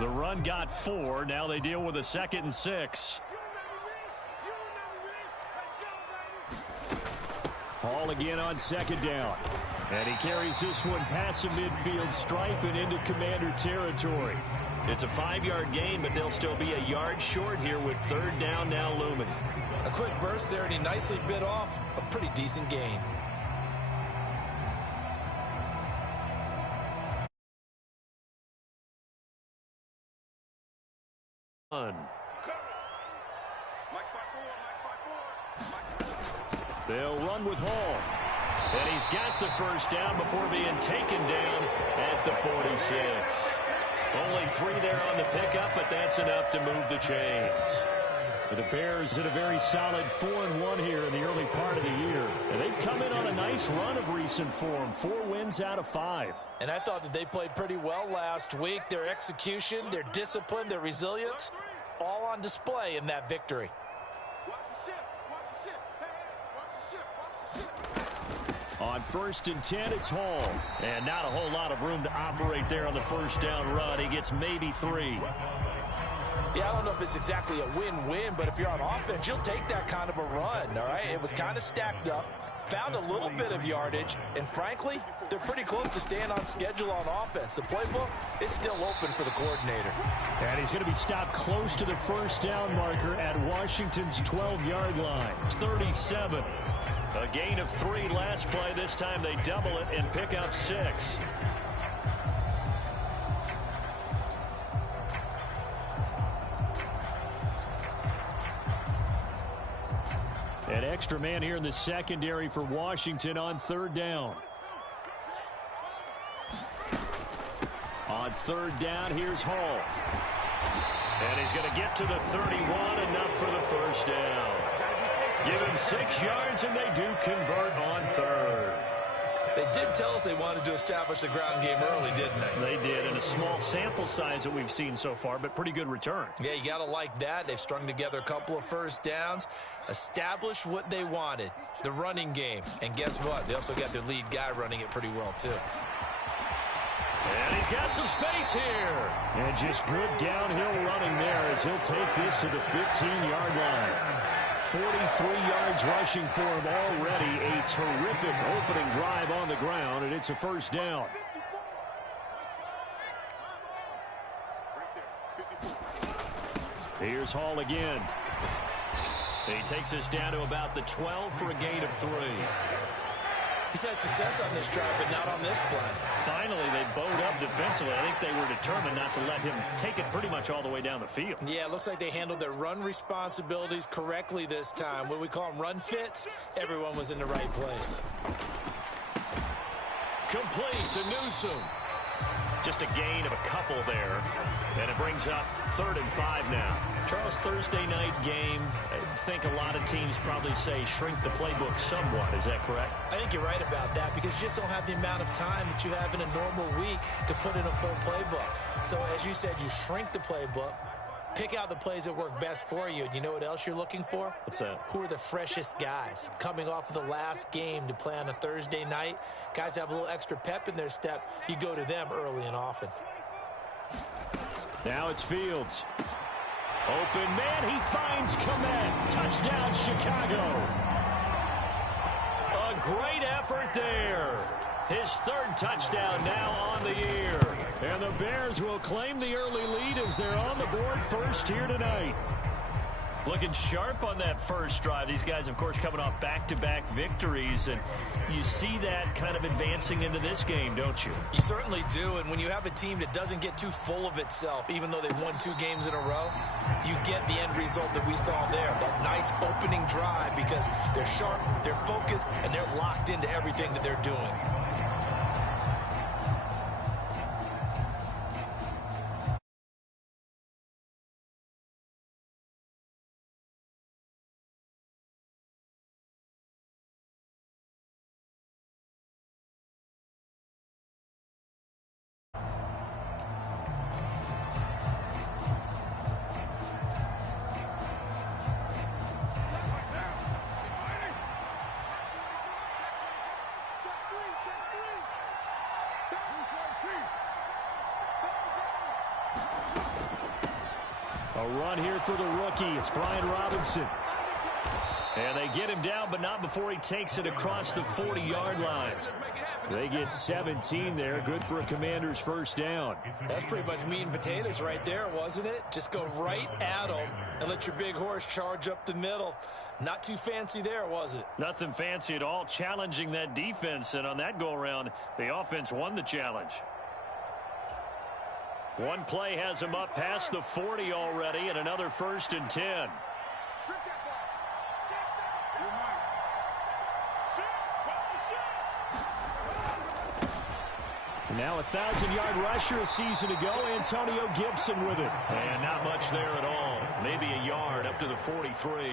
The run got 4. Now they deal with a 2nd and 6. Hall again on 2nd down. And he carries this one past the midfield stripe and into Commander territory. It's a 5-yard gain, but they'll still be a yard short here with 3rd down now looming. A quick burst there, and he nicely bit off a pretty decent gain. They'll run with Hall. And he's got the 1st down before being taken down at the 46. Only 3 there on the pickup, but that's enough to move the chains. The Bears did a very solid 4-1 here in the early part of the year. And they've come in on a nice run of recent form. 4 wins out of 5. And I thought that they played pretty well last week. Their execution, their discipline, their resilience, all on display in that victory. On 1st and 10, it's Hall. And not a whole lot of room to operate there on the 1st down run. He gets maybe 3. Yeah, I don't know if it's exactly a win-win, but if you're on offense, you'll take that kind of a run, all right? It was kind of stacked up, found a little bit of yardage, and frankly, they're pretty close to staying on schedule on offense. The playbook is still open for the coordinator. And he's going to be stopped close to the 1st down marker at Washington's 12-yard line. It's 37. A gain of 3 last play. This time they double it and pick up 6. An extra man here in the secondary for Washington on 3rd down. On 3rd down, here's Hall. And he's going to get to the 31, enough for the 1st down. Give him 6 yards, and they do convert on 3rd. They did tell us they wanted to establish the ground game early, didn't they? They did, in a small sample size that we've seen so far, but pretty good return. Yeah, you got to like that. They've strung together a couple of 1st downs, established what they wanted, the running game. And guess what? They also got their lead guy running it pretty well, too. And he's got some space here. And just good downhill running there as he'll take this to the 15-yard line. 43 yards rushing for him already. A terrific opening drive on the ground, and it's a 1st down. Here's Hall again. He takes us down to about the 12 for a gain of 3. He's had success on this drive, but not on this play. Finally, they bowed up defensively. I think they were determined not to let him take it pretty much all the way down the field. Yeah, it looks like they handled their run responsibilities correctly this time. What we call them run fits, everyone was in the right place. Complete to Newsome. Just a gain of a couple there. And it brings up 3rd and 5 now. Charles, Thursday night game, I think a lot of teams probably say shrink the playbook somewhat. Is that correct? I think you're right about that because you just don't have the amount of time that you have in a normal week to put in a full playbook. So as you said, you shrink the playbook, pick out the plays that work best for you. And you know what else you're looking for? What's that? Who are the freshest guys coming off of the last game to play on a Thursday night? Guys have a little extra pep in their step. You go to them early and often. Now it's Fields. Open man, he finds Kmet. Touchdown, Chicago. A great effort there. His 3rd touchdown now on the year. And the Bears will claim the early lead as they're on the board first here tonight. Looking sharp on that first drive. These guys, of course, coming off back-to-back victories, and you see that kind of advancing into this game, don't you? You certainly do, and when you have a team that doesn't get too full of itself, even though they've won 2 games in a row, you get the end result that we saw there, that nice opening drive, because they're sharp, they're focused, and they're locked into everything that they're doing. A run here for the rookie. It's Brian Robinson. And they get him down, but not before he takes it across the 40-yard line. They get 17 there. Good for a Commander's first down. That's pretty much meat and potatoes right there, wasn't it? Just go right at them and let your big horse charge up the middle. Not too fancy there, was it? Nothing fancy at all, challenging that defense. And on that go-around, the offense won the challenge. One play has him up past the 40 already, and another 1st and 10. Now a 1,000-yard rusher a season ago, Antonio Gibson with it. And not much there at all. Maybe a yard up to the 43.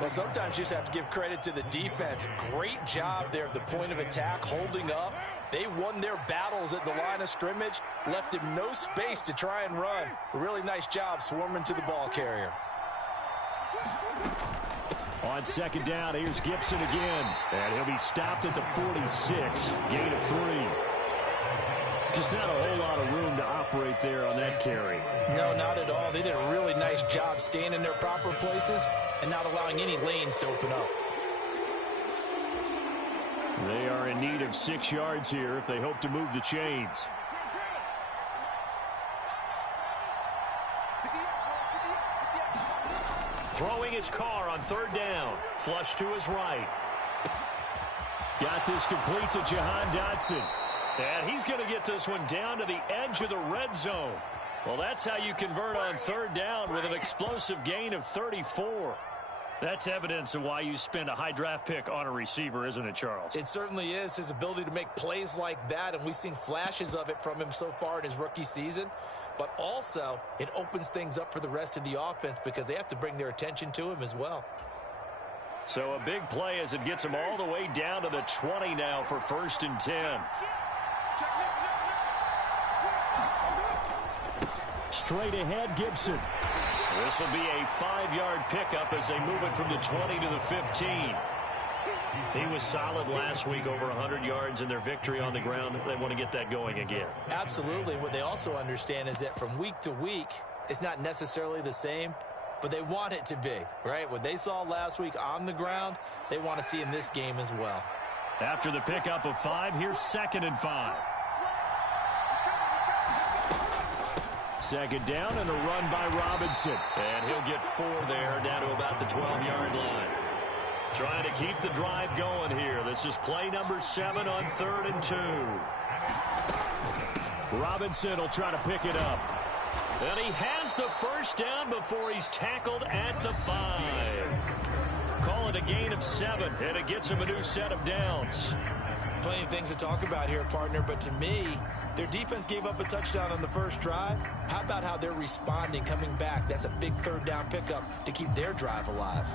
Well, sometimes you just have to give credit to the defense. Great job there at the point of attack, holding up. They won their battles at the line of scrimmage, left him no space to try and run. A really nice job swarming to the ball carrier. On 2nd down, here's Gibson again. And he'll be stopped at the 46. Gain of 3. Just not a whole lot of room to operate there on that carry. No, not at all. They did a really nice job staying in their proper places and not allowing any lanes to open up. They are in need of 6 yards here if they hope to move the chains. Throwing his car on 3rd down. Flush to his right. Got this complete to Jahan Dotson. And he's going to get this one down to the edge of the red zone. Well, that's how you convert on 3rd down with an explosive gain of 34. That's evidence of why you spend a high draft pick on a receiver, isn't it, Charles? It certainly is. His ability to make plays like that, and we've seen flashes of it from him so far in his rookie season. But also, it opens things up for the rest of the offense because they have to bring their attention to him as well. So a big play as it gets him all the way down to the 20 now for 1st and 10. Straight ahead, Gibson. This will be a 5-yard pickup as they move it from the 20 to the 15. He was solid last week, over 100 yards in their victory on the ground. They want to get that going again. Absolutely. What they also understand is that from week to week, it's not necessarily the same, but they want it to be, right? What they saw last week on the ground, they want to see in this game as well. After the pickup of 5, here's 2nd and 5. 2nd down and a run by Robinson. And he'll get 4 there, down to about the 12-yard line. Trying to keep the drive going here. This is play number 7 on 3rd and 2. Robinson will try to pick it up. And he has the 1st down before he's tackled at the 5. Call it a gain of 7, and it gets him a new set of downs. Plenty of things to talk about here, partner, but to me, their defense gave up a touchdown on the first drive. How about how they're responding, coming back? That's a big 3rd down pickup to keep their drive alive.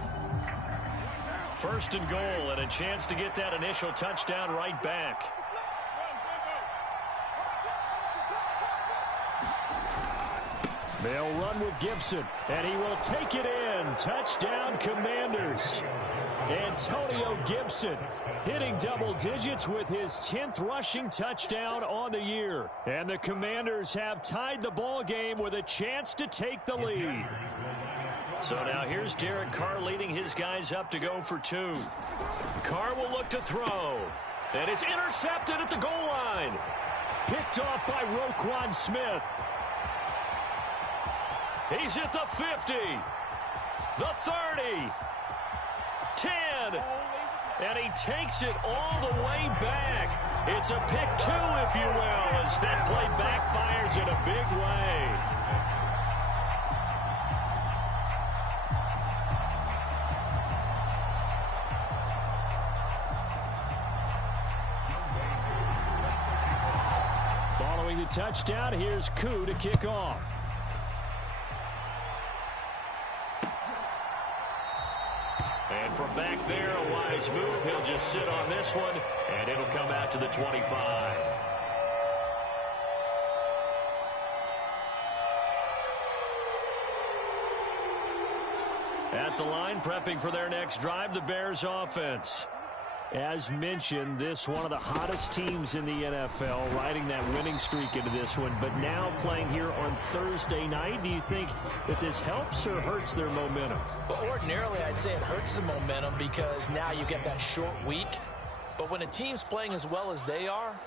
1st and goal, and a chance to get that initial touchdown right back. They'll run with Gibson, and he will take it in. Touchdown, Commanders. Antonio Gibson hitting double digits with his 10th rushing touchdown on the year. And the Commanders have tied the ball game with a chance to take the lead. So now here's Derek Carr leading his guys up to go for 2. Carr will look to throw. And it's intercepted at the goal line. Picked off by Roquan Smith. He's at the 50. The 30. 10. And he takes it all the way back. It's a pick 2, if you will, as that play backfires in a big way. Following the touchdown, here's Koo to kick off. And from back there, a wise move. He'll just sit on this one, and it'll come out to the 25. At the line, prepping for their next drive, the Bears offense. As mentioned, this one of the hottest teams in the NFL, riding that winning streak into this one, but now playing here on Thursday night. Do you think that this helps or hurts their momentum? Well, ordinarily, I'd say it hurts the momentum because now you get that short week. But when a team's playing as well as they are,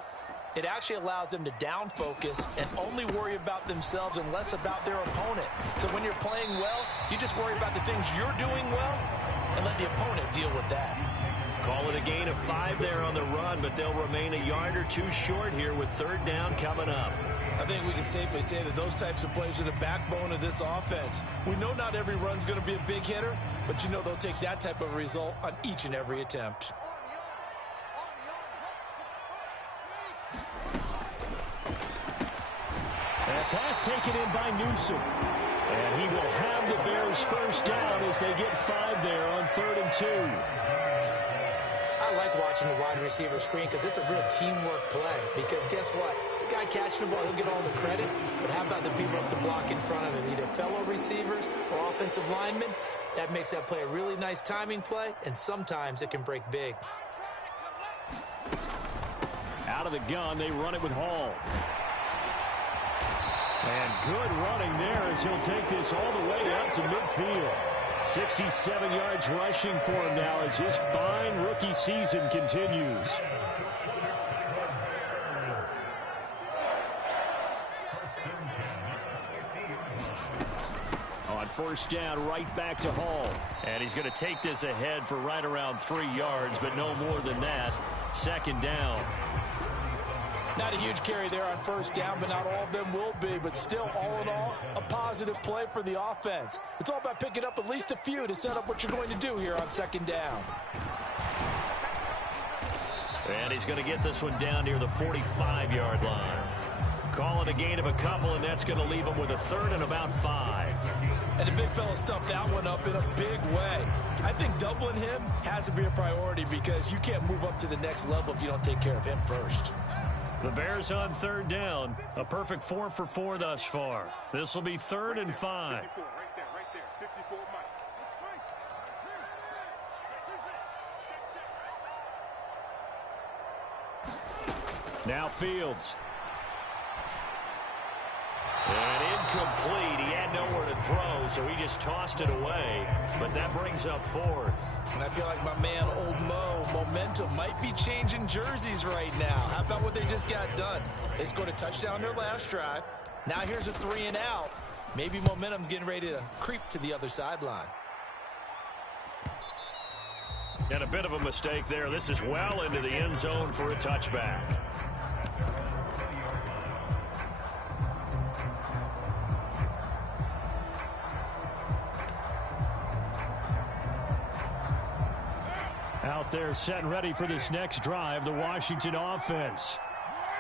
it actually allows them to down focus and only worry about themselves and less about their opponent. So when you're playing well, you just worry about the things you're doing well and let the opponent deal with that. Call it a gain of 5 there on the run, but they'll remain a yard or two short here with third down coming up. I think we can safely say that those types of plays are the backbone of this offense. We know not every run's going to be a big hitter, but you know they'll take that type of result on each and every attempt. And pass taken in by Newsome. And he will have the Bears first down as they get 5 there on 3rd and 2. I like watching the wide receiver screen because it's a real teamwork play. Because guess what? The guy catching the ball, he'll get all the credit. But how about the people up to block in front of him? Either fellow receivers or offensive linemen. That makes that play a really nice timing play, and sometimes it can break big. Out of the gun, they run it with Hall. And good running there as he'll take this all the way up to midfield. 67 yards rushing for him now as his fine rookie season continues. On first down, right back to Hall. And he's going to take this ahead for right around 3 yards, but no more than that. 2nd down. Not a huge carry there on first down, but not all of them will be. But still, all in all, a positive play for the offense. It's all about picking up at least a few to set up what you're going to do here on 2nd down. And he's going to get this one down near the 45-yard line. Call it a gain of a couple, and that's going to leave him with a 3rd and about 5. And the big fella stuffed that one up in a big way. I think doubling him has to be a priority because you can't move up to the next level if you don't take care of him first. The Bears on 3rd down. A perfect 4 for 4 thus far. This will be 3rd and 5. Now Fields. And incomplete. He had nowhere to throw, so he just tossed it away. But that brings up 4th. And I feel like my man, Old Mo, momentum might be changing jerseys right now. How about what they just got done? They scored a touchdown their last drive. Now here's a 3 and out. Maybe momentum's getting ready to creep to the other sideline. And a bit of a mistake there. This is well into the end zone for a touchback. Out there set and ready for this next drive, the Washington offense.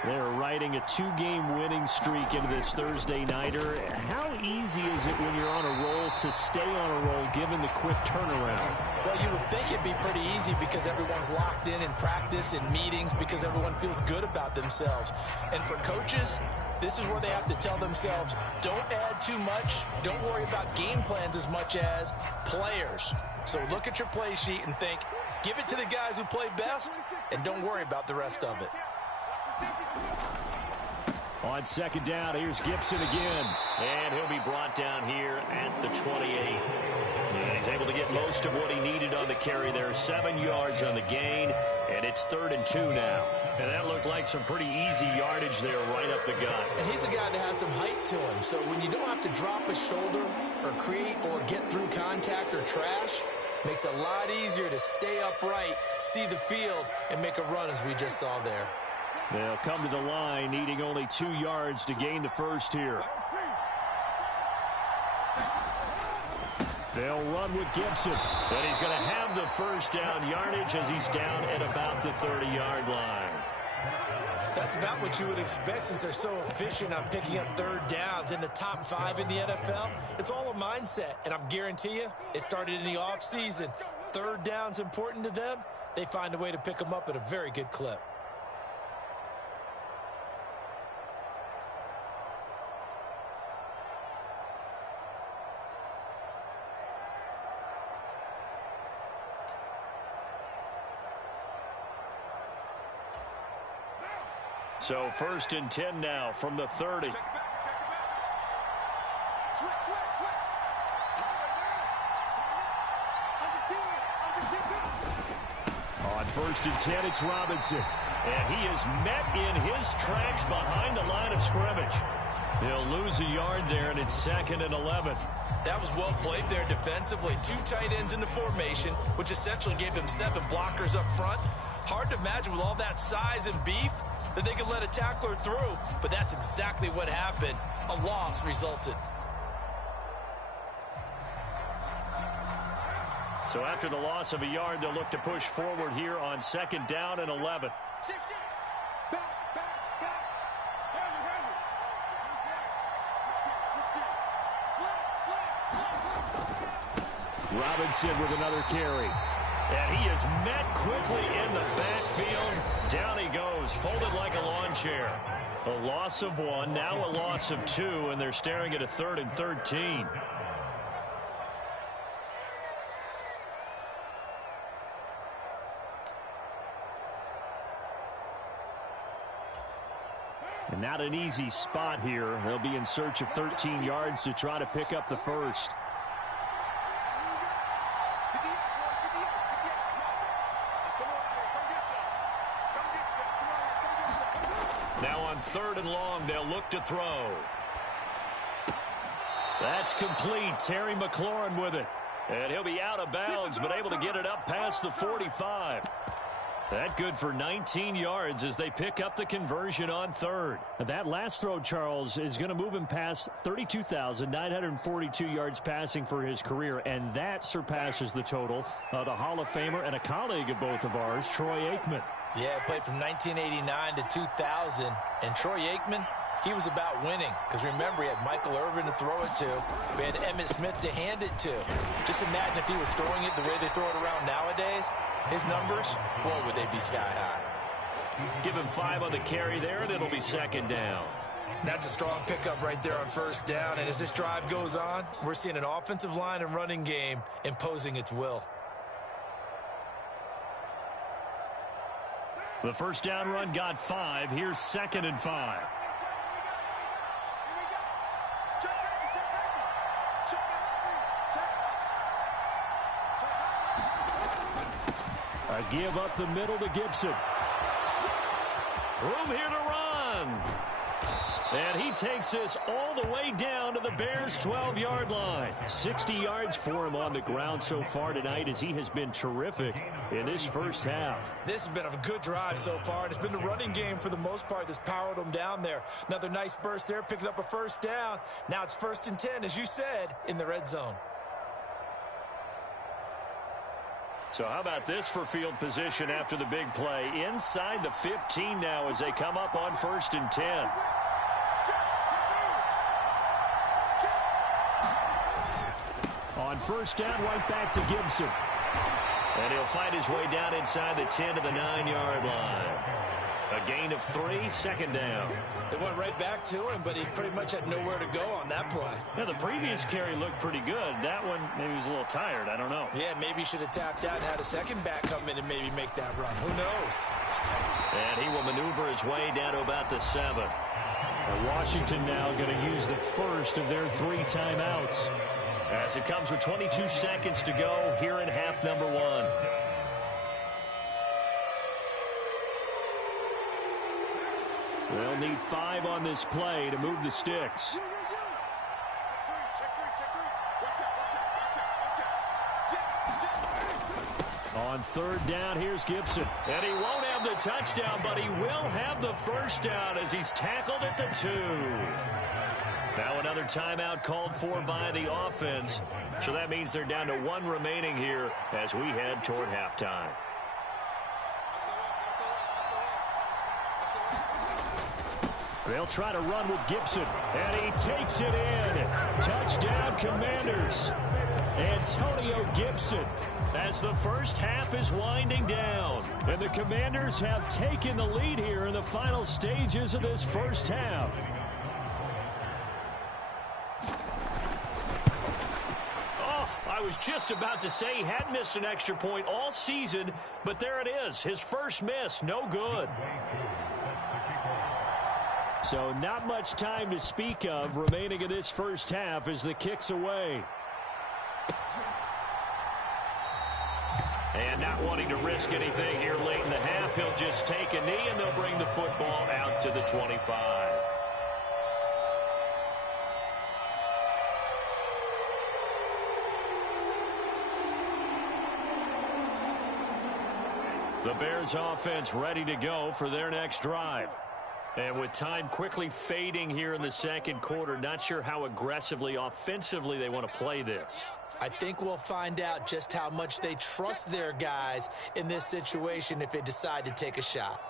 They're riding a 2-game winning streak into this Thursday nighter. How easy is it when you're on a roll to stay on a roll given the quick turnaround? Well, you would think it'd be pretty easy because everyone's locked in practice and meetings because everyone feels good about themselves. And for coaches, this is where they have to tell themselves, don't add too much. Don't worry about game plans as much as players. So look at your play sheet and think, give it to the guys who play best, and don't worry about the rest of it. On 2nd down, here's Gibson again. And he'll be brought down here at the 28. And he's able to get most of what he needed on the carry there. 7 yards on the gain, and it's 3rd and 2 now. And that looked like some pretty easy yardage there right up the gut. And he's a guy that has some height to him, so when you don't have to drop a shoulder or create or get through contact or trash, makes it a lot easier to stay upright, see the field, and make a run as we just saw there. They'll come to the line, needing only 2 yards to gain the first here. They'll run with Gibson. And he's going to have the first down yardage as he's down at about the 30-yard line. That's about what you would expect since they're so efficient on picking up 3rd downs in the top 5 in the NFL. It's all a mindset, and I guarantee you it started in the offseason. 3rd down's important to them. They find a way to pick them up at a very good clip. So 1st and 10 now from the 30. On 1st and 10, it's Robinson. And he is met in his tracks behind the line of scrimmage. He'll lose a yard there, and it's 2nd and 11. That was well played there defensively. 2 tight ends in the formation, which essentially gave them 7 blockers up front. Hard to imagine with all that size and beef that they could let a tackler through, but that's exactly what happened. A loss resulted. So after the loss of a yard, they'll look to push forward here on 2nd down and 11. Robinson with another carry. And he is met quickly in the backfield. Down he goes, folded like a lawn chair. A loss of 1, now a loss of 2, and they're staring at a 3rd and 13. And not an easy spot here. They'll be in search of 13 yards to try to pick up the first. Now on 3rd and long, they'll look to throw. That's complete. Terry McLaurin with it. And he'll be out of bounds, but able to get it up past the 45. That good for 19 yards as they pick up the conversion on 3rd. That last throw, Charles, is going to move him past 32,942 yards passing for his career, and that surpasses the total of the Hall of Famer and a colleague of both of ours, Troy Aikman. Yeah, played from 1989 to 2000, and Troy Aikman, he was about winning. Because remember, he had Michael Irvin to throw it to. We had Emmitt Smith to hand it to. Just imagine if he was throwing it the way they throw it around nowadays. His numbers, boy, would they be sky high. Give him 5 on the carry there, and it'll be 2nd down. That's a strong pickup right there on 1st down. And as this drive goes on, we're seeing an offensive line and running game imposing its will. The 1st down run got 5. Here's 2nd and 5. A give up the middle to Gibson. Room here to run. And he takes this all the way down to the Bears' 12-yard line. 60 yards for him on the ground so far tonight as he has been terrific in this first half. This has been a good drive so far, and it's been the running game for the most part that's powered them down there. Another nice burst there, picking up a 1st down. Now it's 1st and 10, as you said, in the red zone. So how about this for field position after the big play? Inside the 15 now as they come up on 1st and 10. On 1st down, right back to Gibson. And he'll find his way down inside the 10 to the 9-yard line. A gain of 3, 2nd down. They went right back to him, but he pretty much had nowhere to go on that play. Yeah, the previous carry looked pretty good. That one, maybe he was a little tired. I don't know. Yeah, maybe he should have tapped out and had a second back come in and maybe make that run. Who knows? And he will maneuver his way down to about the 7. And Washington now going to use the first of their 3 timeouts. As it comes with 22 seconds to go here in half number 1. They'll need 5 on this play to move the sticks. On 3rd down, here's Gibson. And he won't have the touchdown, but he will have the 1st down as he's tackled at the 2. Now another timeout called for by the offense. So that means they're down to 1 remaining here as we head toward halftime. They'll try to run with Gibson. And he takes it in. Touchdown, Commanders. Antonio Gibson. As the first half is winding down. And the Commanders have taken the lead here in the final stages of this first half. I was just about to say he hadn't missed an extra point all season, but there it is. His first miss, no good. So not much time to speak of remaining in this first half as the kick's away. And not wanting to risk anything here late in the half, he'll just take a knee and they'll bring the football out to the 25. The Bears offense ready to go for their next drive. And with time quickly fading here in the second quarter, not sure how aggressively, offensively they want to play this. I think we'll find out just how much they trust their guys in this situation if they decide to take a shot.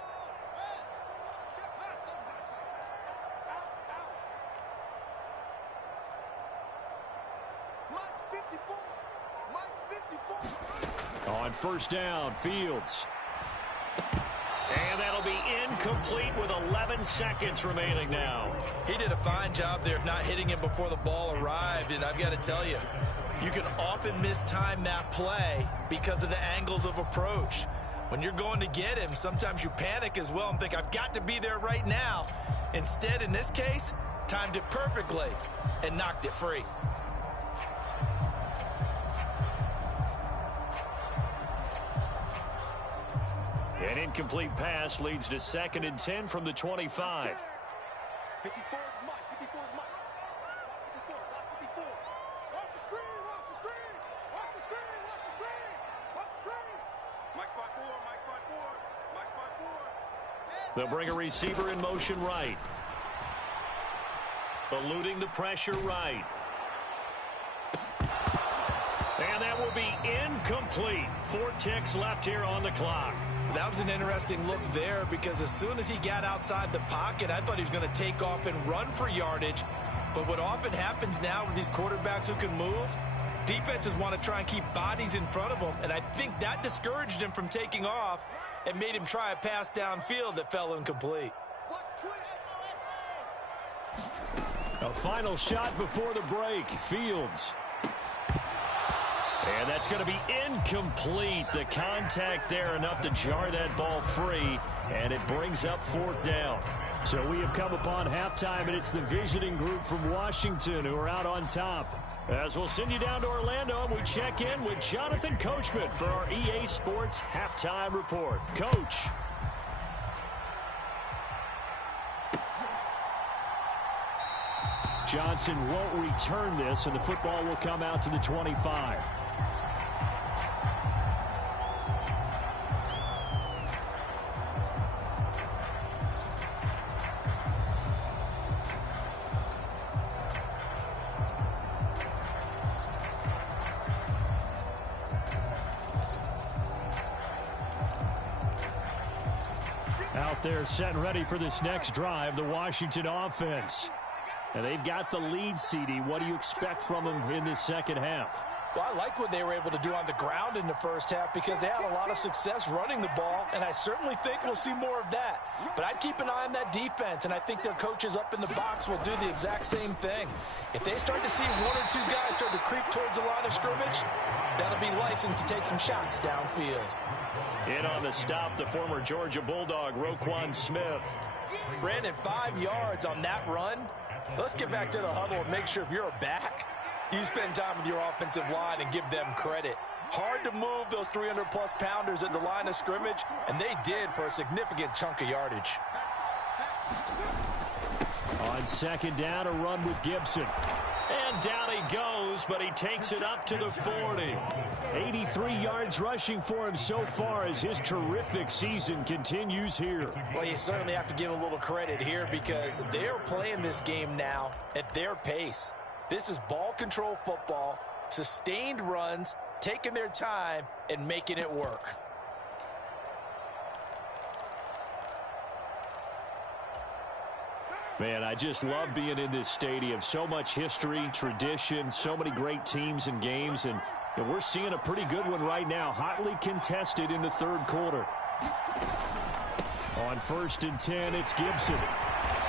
On first down, Fields. And that'll be incomplete with 11 seconds remaining now. He did a fine job there of not hitting him before the ball arrived, and I've got to tell you, you can often mistime that play because of the angles of approach. When you're going to get him, sometimes you panic as well and think, I've got to be there right now. Instead, in this case, timed it perfectly and knocked it free. An incomplete pass leads to 2nd and 10 from the 25. They'll bring a receiver in motion right. Eluding the pressure right. And that will be incomplete. 4 ticks left here on the clock. That was an interesting look there because as soon as he got outside the pocket, I thought he was going to take off and run for yardage. But what often happens now with these quarterbacks who can move, defenses want to try and keep bodies in front of them. And I think that discouraged him from taking off and made him try a pass downfield that fell incomplete. A final shot before the break. Fields. And that's going to be incomplete. The contact there enough to jar that ball free, and it brings up 4th down. So we have come upon halftime, and it's the visiting group from Washington who are out on top. As we'll send you down to Orlando, and we check in with Jonathan Coachman for our EA Sports Halftime Report. Coach. Johnson won't return this, and the football will come out to the 25. Out there set and ready for this next drive, the Washington offense. And they've got the lead, CD. What do you expect from them in this second half? Well, I like what they were able to do on the ground in the first half because they had a lot of success running the ball, and I certainly think we'll see more of that. But I'd keep an eye on that defense, and I think their coaches up in the box will do the exact same thing. If they start to see 1 or 2 guys start to creep towards the line of scrimmage, that'll be licensed to take some shots downfield. In on the stop, the former Georgia Bulldog, Roquan Smith. Brandon, 5 yards on that run. Let's get back to the huddle and make sure if you're a back, you spend time with your offensive line and give them credit. Hard to move those 300-plus pounders at the line of scrimmage, and they did for a significant chunk of yardage. On second down, a run with Gibson. And down he goes, but he takes it up to the 40. 83 yards rushing for him so far as his terrific season continues here. Well, you certainly have to give a little credit here because they're playing this game now at their pace. This is ball control football, sustained runs, taking their time, and making it work. Man, I just love being in this stadium. So much history, tradition, so many great teams and games, and we're seeing a pretty good one right now, hotly contested in the third quarter. On 1st and 10, it's Gibson.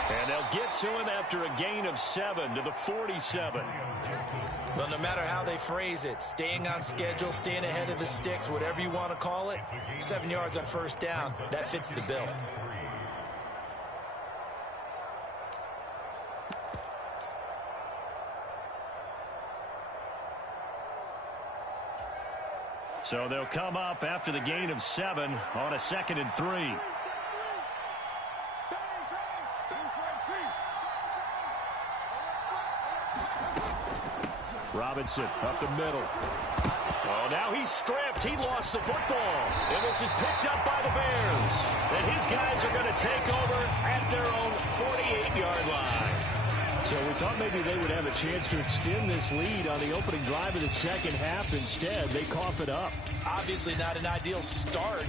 And they'll get to him after a gain of 7 to the 47. Well, no matter how they phrase it, staying on schedule, staying ahead of the sticks, whatever you want to call it, 7 yards on first down, that fits the bill. So they'll come up after the gain of 7 on a 2nd and 3. Robinson up the middle. Oh, now he's stripped. He lost the football. And this is picked up by the Bears. And his guys are going to take over at their own 48-yard line. So we thought maybe they would have a chance to extend this lead on the opening drive of the second half. Instead, they cough it up. Obviously not an ideal start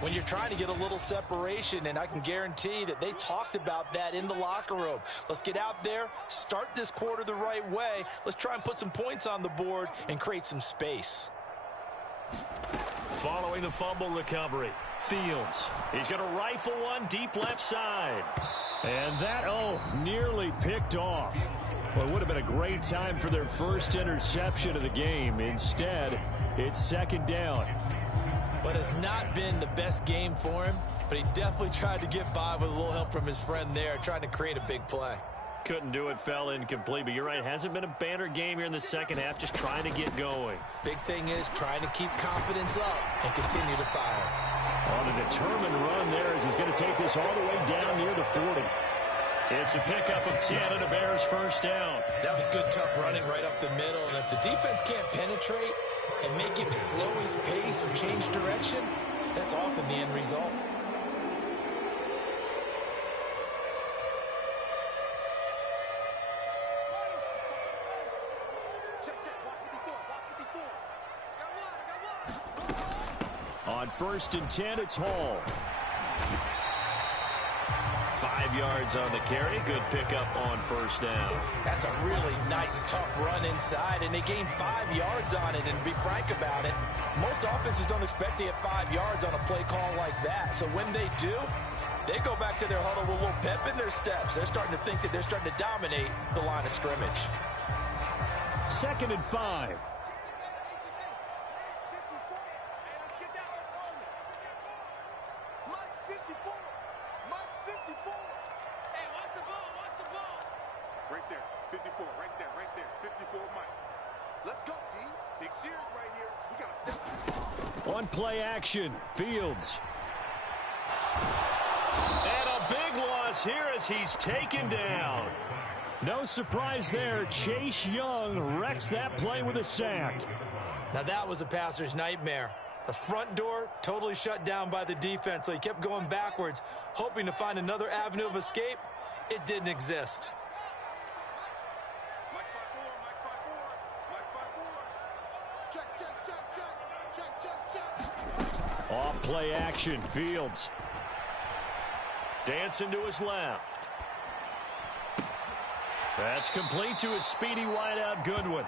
when you're trying to get a little separation, and I can guarantee that they talked about that in the locker room. Let's get out there, start this quarter the right way. Let's try and put some points on the board and create some space. Following the fumble recovery, Fields. He's going to rifle one deep left side. And that, nearly picked off. Well, it would have been a great time for their first interception of the game. Instead, it's 2nd down. But it's not been the best game for him, but he definitely tried to get by with a little help from his friend there, trying to create a big play. Couldn't do it, fell incomplete, but you're right. It hasn't been a banner game here in the second half, just trying to get going. Big thing is trying to keep confidence up and continue to fire. On a determined run there as he's going to take this all the way down near the 40. It's a pickup of 10 and a Bears first down. That was good, tough running right up the middle. And if the defense can't penetrate and make him slow his pace or change direction, that's often the end result. On 1st and 10, it's Hall. 5 yards on the carry. Good pickup on first down. That's a really nice, tough run inside, and they gained 5 yards on it. And to be frank about it, most offenses don't expect to get 5 yards on a play call like that. So when they do, they go back to their huddle with a little pep in their steps. They're starting to think that they're starting to dominate the line of scrimmage. 2nd and 5. On play action, Fields. And a big loss here as he's taken down. No surprise there. Chase Young wrecks that play with a sack. Now that was a passer's nightmare. The front door totally shut down by the defense, so he kept going backwards, hoping to find another avenue of escape. It didn't exist. Off play action, Fields. Dancing to his left. That's complete to his speedy wideout Goodwin.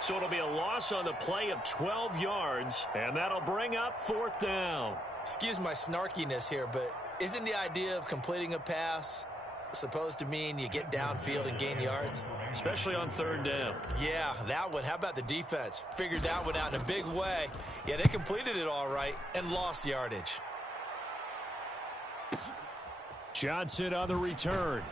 So it'll be a loss on the play of 12 yards, and that'll bring up 4th down. Excuse my snarkiness here, but isn't the idea of completing a pass supposed to mean you get downfield and gain yards? Especially on 3rd down. Yeah, that one. How about the defense? Figured that one out in a big way. Yeah, they completed it all right and lost yardage. Johnson on the return.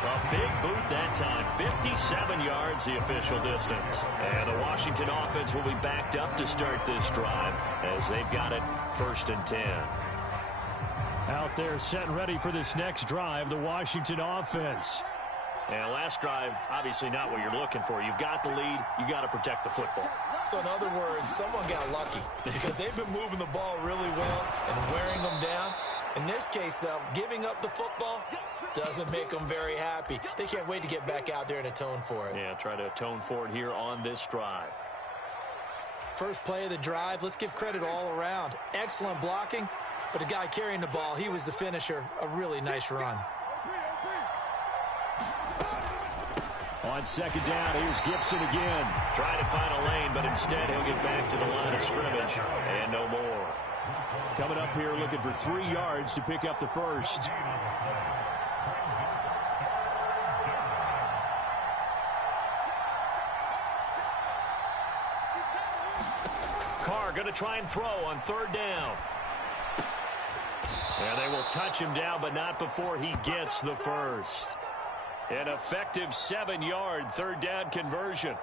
A big boot that time. 57 yards the official distance. And the Washington offense will be backed up to start this drive as they've got it 1st and 10. Out there set and ready for this next drive, the Washington offense. And last drive, obviously not what you're looking for. You've got the lead. You got to protect the football. So in other words, someone got lucky because they've been moving the ball really well and wearing them down. In this case, though, giving up the football doesn't make them very happy. They can't wait to get back out there and atone for it. Yeah, try to atone for it here on this drive. First play of the drive, let's give credit all around. Excellent blocking, but the guy carrying the ball, he was the finisher. A really nice run. On 2nd down, here's Gibson again. Trying to find a lane, but instead he'll get back to the line of scrimmage and no more. Coming up here looking for 3 yards to pick up the first. Carr going to try and throw on 3rd down. And they will touch him down, but not before he gets the first. An effective 7-yard 3rd down conversion.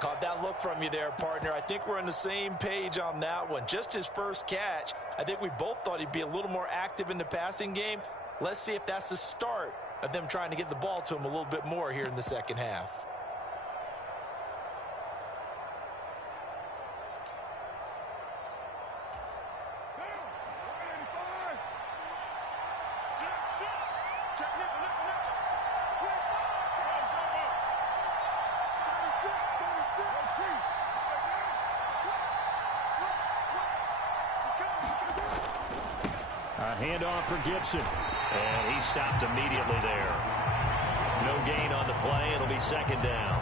Caught that look from you there, partner. I think we're on the same page on that one. Just his first catch, I think we both thought he'd be a little more active in the passing game. Let's see if that's the start of them trying to get the ball to him a little bit more here in the second half. Handoff for Gibson. And he stopped immediately there. No gain on the play. It'll be second down.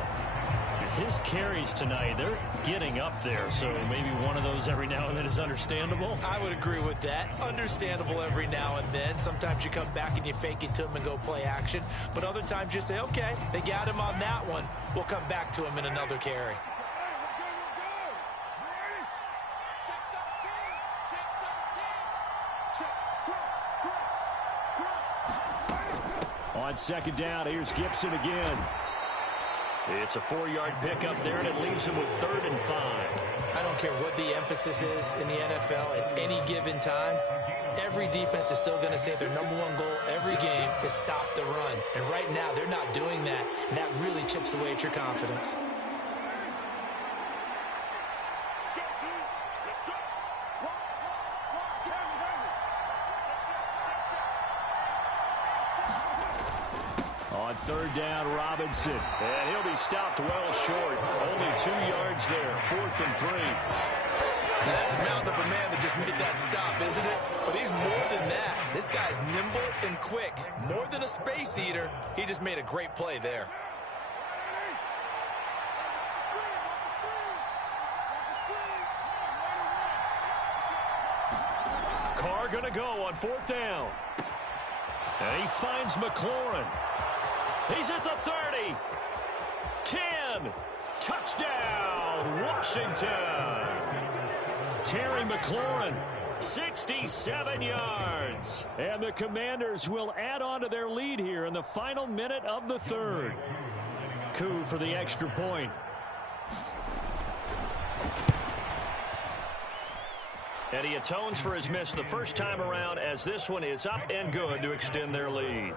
His carries tonight, they're getting up there, so maybe one of those every now and then is understandable. I would agree with that. Understandable every now and then. Sometimes you come back and you fake it to him and go play action. But other times you say, okay, they got him on that one. We'll come back to him in another carry. On second down, here's Gibson again. It's a 4-yard pickup there, and it leaves him with 3rd and 5. I don't care what the emphasis is in the NFL at any given time. Every defense is still going to say their number one goal every game is stop the run. And right now, they're not doing that, and that really chips away at your confidence. On third down, Robinson. And he'll be stopped well short. Only 2 yards there. 4th and 3. Now that's a mountain of a man that just made that stop, isn't it? But he's more than that. This guy's nimble and quick. More than a space eater. He just made a great play there. Carr going to go on 4th down. And he finds McLaurin. He's at the 30. 10. Touchdown, Washington. Terry McLaurin, 67 yards. And the Commanders will add on to their lead here in the final minute of the 3rd. Coup for the extra point. And he atones for his miss the first time around, as this one is up and good to extend their lead.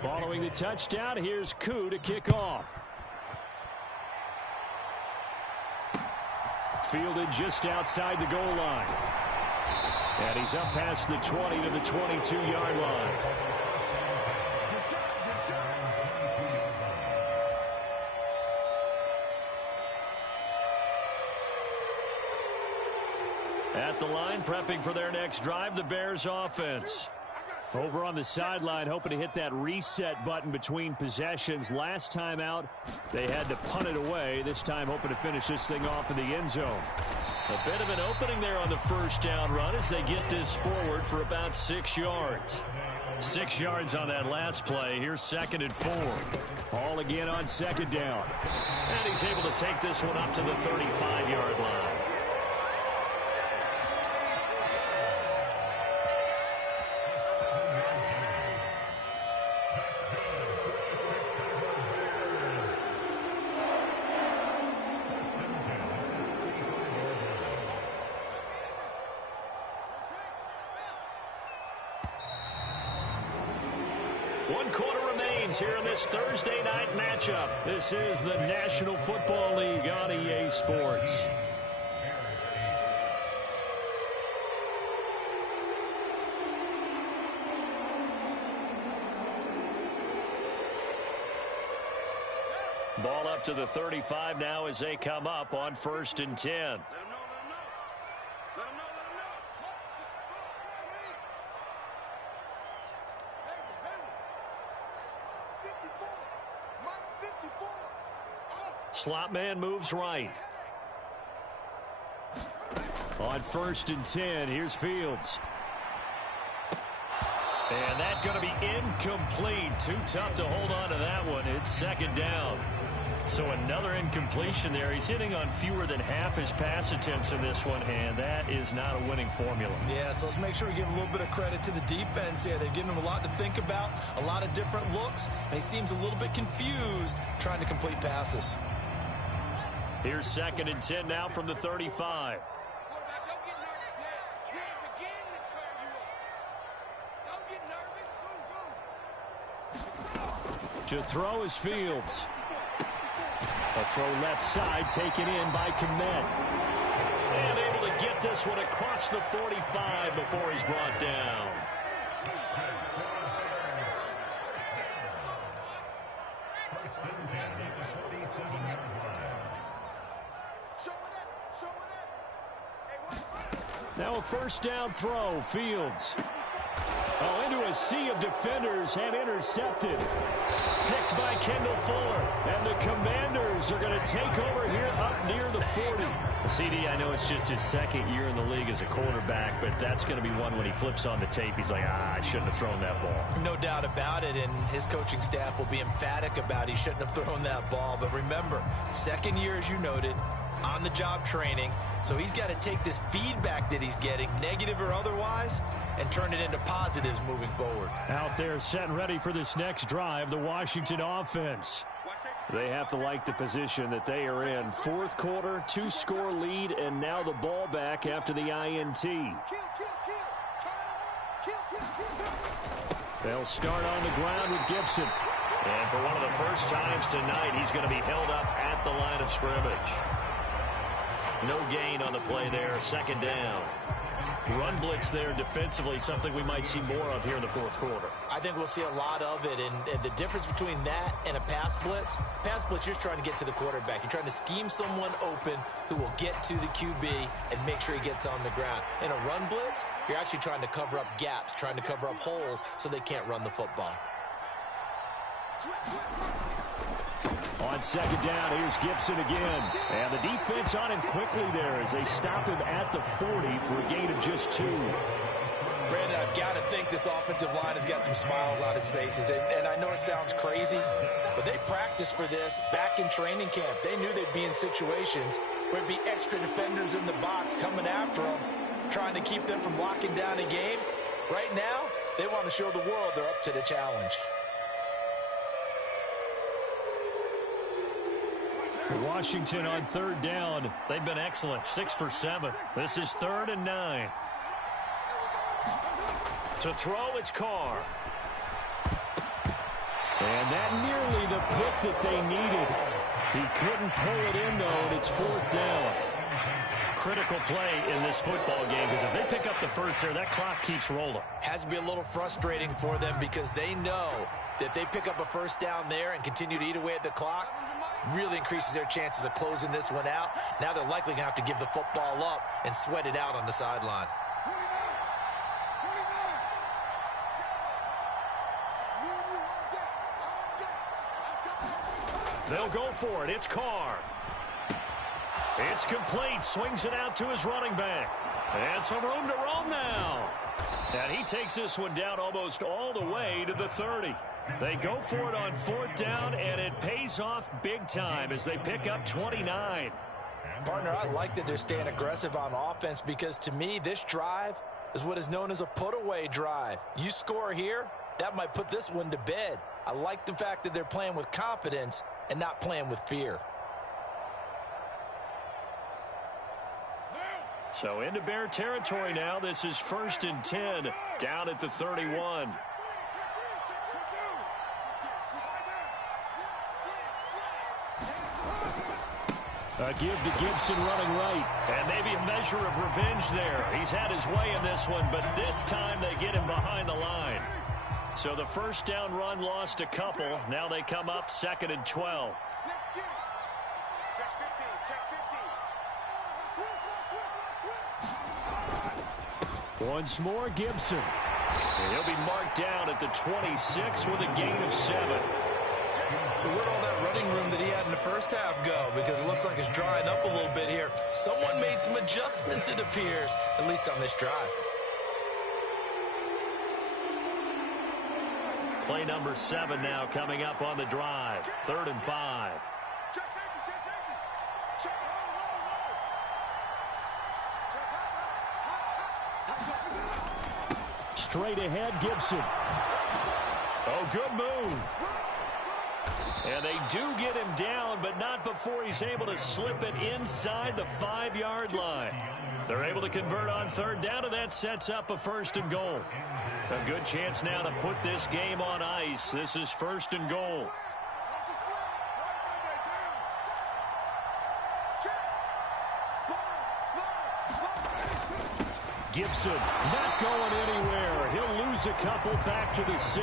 Following the touchdown, here's Koo to kick off. Fielded just outside the goal line. And he's up past the 20 to the 22-yard line. At the line, prepping for their next drive, the Bears offense. Over on the sideline, hoping to hit that reset button between possessions. Last time out, they had to punt it away. This time, hoping to finish this thing off in the end zone. A bit of an opening there on the first down run as they get this forward for about 6 yards. 6 yards on that last play. Here's 2nd and 4. Ball again on 2nd down. And he's able to take this one up to the 35-yard line. Here in this Thursday night matchup. This is the National Football League on EA Sports. Ball up to the 35 now as they come up on 1st and 10. Slot man moves right. On 1st and 10, here's Fields. And that's going to be incomplete. Too tough to hold on to that one. It's 2nd down. So another incompletion there. He's hitting on fewer than half his pass attempts in this one, and that is not a winning formula. Yeah, so let's make sure we give a little bit of credit to the defense here. They've given him a lot to think about, a lot of different looks, and he seems a little bit confused trying to complete passes. Here's 2nd and 10 now from the 35. To throw is Fields. A throw left side taken in by Kmet. And able to get this one across the 45 before he's brought down. Now a 1st down throw. Fields. Oh, into a sea of defenders and intercepted. Picked by Kendall Fuller. And the Commanders are going to take over here up near the 40. CD, I know it's just his 2nd year in the league as a quarterback, but that's going to be one when he flips on the tape. He's like, I shouldn't have thrown that ball. No doubt about it, and his coaching staff will be emphatic about he shouldn't have thrown that ball. But remember, 2nd year, as you noted, on-the-job training. So he's got to take this feedback that he's getting, negative or otherwise, and turn it into positives moving forward. Out there set and ready for this next drive, the Washington offense. They have to like the position that they are in. 4th quarter, 2-score lead, and now the ball back after the INT. They'll start on the ground with Gibson. And for one of the first times tonight, he's going to be held up at the line of scrimmage. No gain on the play there, 2nd down. Run blitz there defensively, something we might see more of here in the 4th quarter. I think we'll see a lot of it, and the difference between that and a pass blitz, you're just trying to get to the quarterback. You're trying to scheme someone open who will get to the QB and make sure he gets on the ground. In a run blitz, you're actually trying to cover up gaps, trying to cover up holes so they can't run the football. On 2nd down, here's Gibson again. And the defense on him quickly there as they stop him at the 40 for a gain of just 2. Brandon, I've got to think this offensive line has got some smiles on its faces. And I know it sounds crazy, but they practiced for this back in training camp. They knew they'd be in situations where it'd be extra defenders in the box coming after them, trying to keep them from locking down a game. Right now, they want to show the world they're up to the challenge. Washington on 3rd down. They've been excellent, 6 for 7. This is 3rd and 9. To throw, it's Carr. And that nearly the pick that they needed. He couldn't pull it in, though, and it's 4th down. Critical play in this football game, because if they pick up the first there, that clock keeps rolling. Has to be a little frustrating for them because they know that if they pick up a 1st down there and continue to eat away at the clock, really increases their chances of closing this one out. Now they're likely going to have to give the football up and sweat it out on the sideline. They'll go for it. It's Carr. It's complete. Swings it out to his running back. And some room to roam now. And he takes this one down almost all the way to the 30. They go for it on 4th down, and it pays off big time as they pick up 29. Partner, I like that they're staying aggressive on offense because, to me, this drive is what is known as a put-away drive. You score here, that might put this one to bed. I like the fact that they're playing with confidence and not playing with fear. So into Bear territory now. This is 1st and 10 down at the 31. A give to Gibson running right. And maybe a measure of revenge there. He's had his way in this one, but this time they get him behind the line. So the 1st down run lost a couple. Now they come up 2nd and 12. Once more, Gibson. And he'll be marked down at the 26 with a gain of 7. So where'd all that running room that he had in the first half go? Because it looks like it's drying up a little bit here. Someone made some adjustments, it appears, at least on this drive. Play number 7 now coming up on the drive. 3rd and 5. Straight ahead, Gibson. Oh, good move. And they do get him down, but not before he's able to slip it inside the 5-yard line. They're able to convert on third down, and that sets up a 1st and goal. A good chance now to put this game on ice. This is 1st and goal. Gibson not going anywhere. He'll lose a couple back to the 6.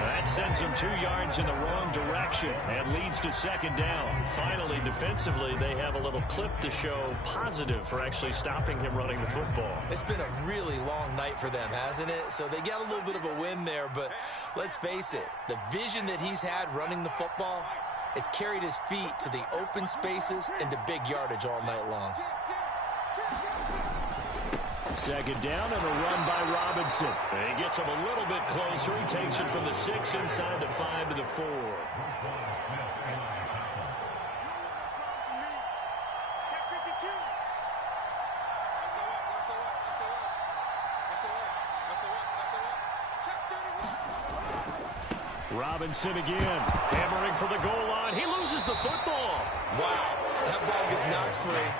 That sends him 2 yards in the wrong direction and leads to 2nd down. Finally, defensively, they have a little clip to show positive for actually stopping him running the football. It's been a really long night for them, hasn't it? So they got a little bit of a win there, but let's face it, the vision that he's had running the football has carried his feet to the open spaces and to big yardage all night long. 2nd down and a run by Robinson. And he gets him a little bit closer. He takes it from the 6 inside the 5 to the 4. Robinson again, hammering for the goal line. He loses the football. Wow, that ball gets knocked free,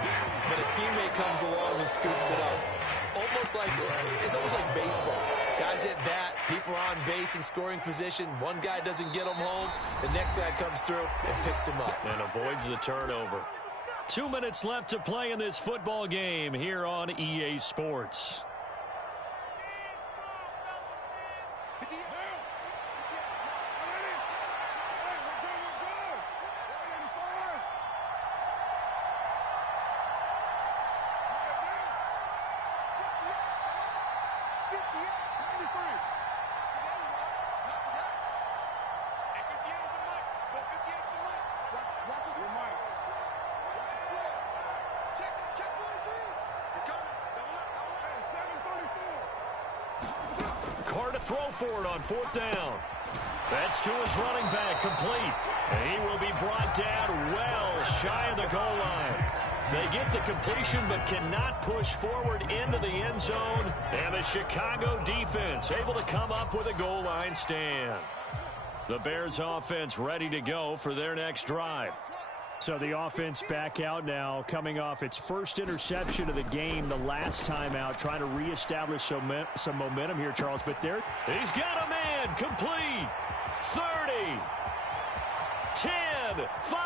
but a teammate comes along and scoops it up. It's almost like baseball. Guys at bat, people are on base in scoring position. One guy doesn't get him home. The next guy comes through and picks him up. And avoids the turnover. 2 minutes left to play in this football game here on EA Sports. Carr to throw for it on 4th down. That's to his running back, complete. And he will be brought down well shy of the goal line. They get the completion but cannot push forward into the end zone. And the Chicago defense able to come up with a goal line stand. The Bears offense ready to go for their next drive. So the offense back out now, coming off its first interception of the game the last time out, trying to reestablish some momentum here, Charles. But there, he's got a man, complete. 30, 10, 5,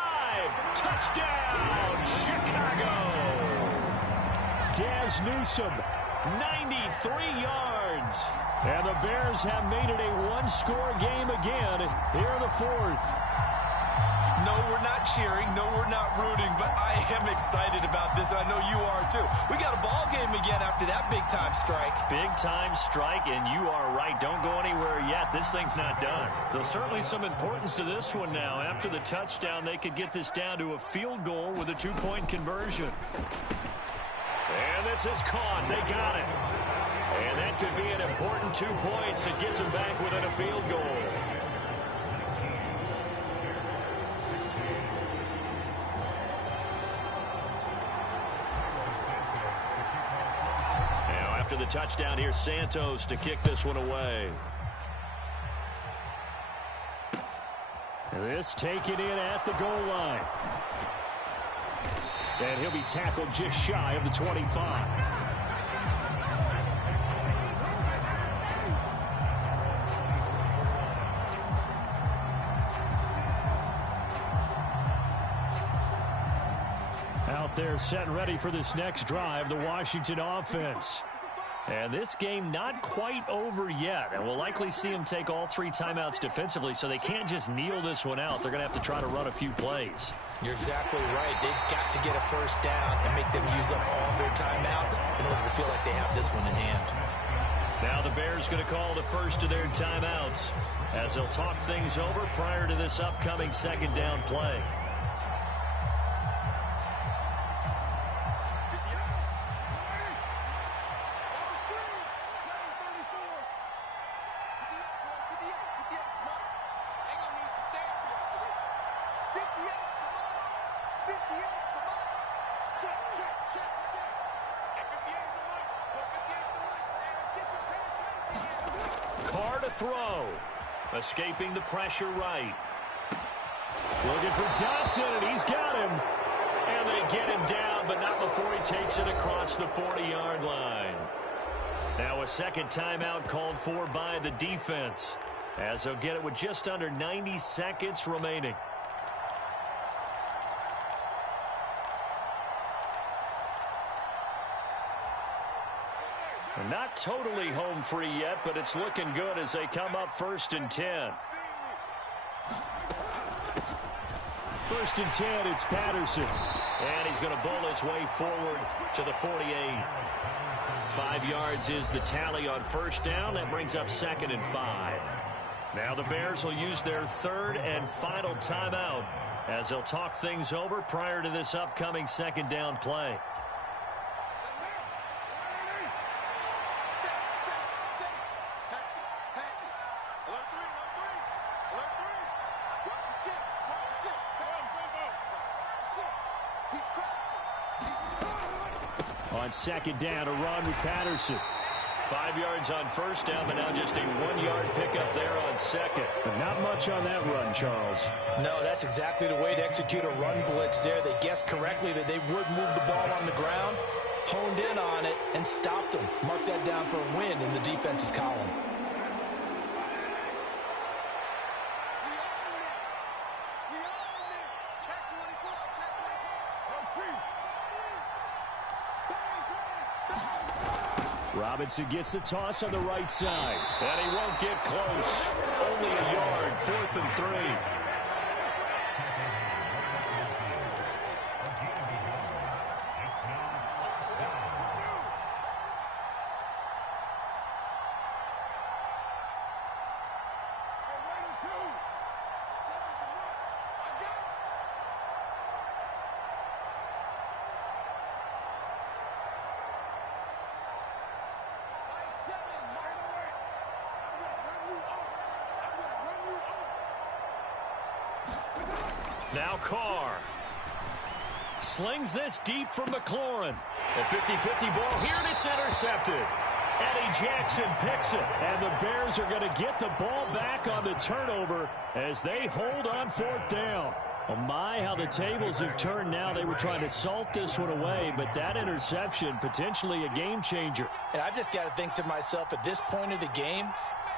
touchdown, Chicago. Daz Newsome, 93 yards. And the Bears have made it a one-score game again here in the 4th. No, we're not cheering. No, we're not rooting, but I am excited about this, and I know you are too. We got a ball game again after that big-time strike. Big-time strike, and you are right. Don't go anywhere yet. This thing's not done. So certainly some importance to this one now. After the touchdown, they could get this down to a field goal with a 2-point conversion. And this is caught. They got it. And that could be an important 2 points that gets them back within a field goal. After the touchdown, here's Santos to kick this one away. This taken in at the goal line. And he'll be tackled just shy of the 25. Out there set and ready for this next drive, the Washington offense. And this game not quite over yet. And we'll likely see them take all 3 timeouts defensively, so they can't just kneel this one out. They're going to have to try to run a few plays. You're exactly right. They've got to get a first down and make them use up all their timeouts in order to feel like they have this one in hand. Now the Bears going to call the first of their timeouts as they'll talk things over prior to this upcoming 2nd down play. to throw. Escaping the pressure right. Looking for Dotson, and he's got him. And they get him down, but not before he takes it across the 40-yard line. Now a second timeout called for by the defense, as they'll get it with just under 90 seconds remaining. Not totally home free yet, but it's looking good as they come up 1st and 10. 1st and 10, it's Patterson. And he's going to bowl his way forward to the 48. 5 yards is the tally on 1st down. That brings up 2nd and 5. Now the Bears will use their 3rd and final timeout as they'll talk things over prior to this upcoming 2nd down play. On 2nd down, a run with Patterson. 5 yards on 1st down, but now just a 1-yard pickup there on 2nd. But not much on that run, Charles. No, that's exactly the way to execute a run blitz there. They guessed correctly that they would move the ball on the ground, honed in on it, and stopped them. Mark that down for a win in the defense's column. Robinson gets the toss on the right side. And he won't get close. Only a yard, 4th and 3. Now Carr slings this deep from McLaurin. A 50-50 ball here, and it's intercepted. Eddie Jackson picks it. And the Bears are going to get the ball back on the turnover as they hold on 4th down. Oh my, how the tables have turned now. They were trying to salt this one away, but that interception, potentially a game changer. And I've just got to think to myself, at this point of the game,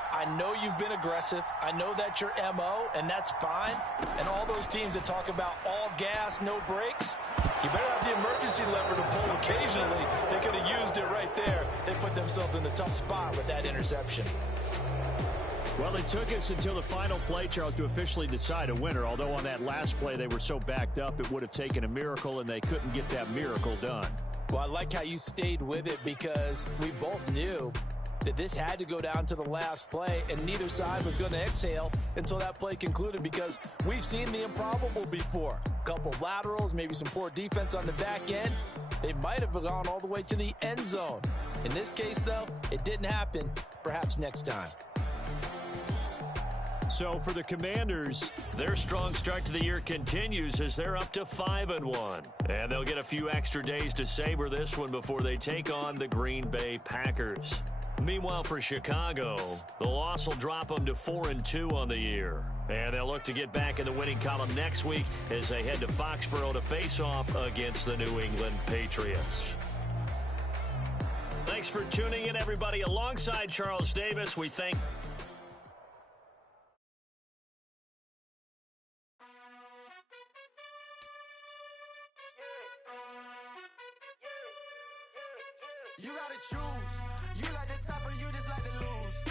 I know you've been aggressive. I know that's your MO, and that's fine. And all those teams that talk about all gas, no brakes, you better have the emergency lever to pull occasionally. They could have used it right there. They put themselves in a tough spot with that interception. Well, it took us until the final play, Charles, to officially decide a winner. Although on that last play they were so backed up, it would have taken a miracle, and they couldn't get that miracle done. Well, I like how you stayed with it because we both knew that this had to go down to the last play, and neither side was going to exhale until that play concluded because we've seen the improbable before. A couple laterals, maybe some poor defense on the back end. They might have gone all the way to the end zone. In this case, though, it didn't happen. Perhaps next time. So for the Commanders, their strong start to the year continues as they're up to 5-1. And they'll get a few extra days to savor this one before they take on the Green Bay Packers. Meanwhile, for Chicago, the loss will drop them to 4-2 on the year. And they'll look to get back in the winning column next week as they head to Foxborough to face off against the New England Patriots. Thanks for tuning in, everybody. Alongside Charles Davis, we thank... You gotta choose. You like the top or you just like to lose.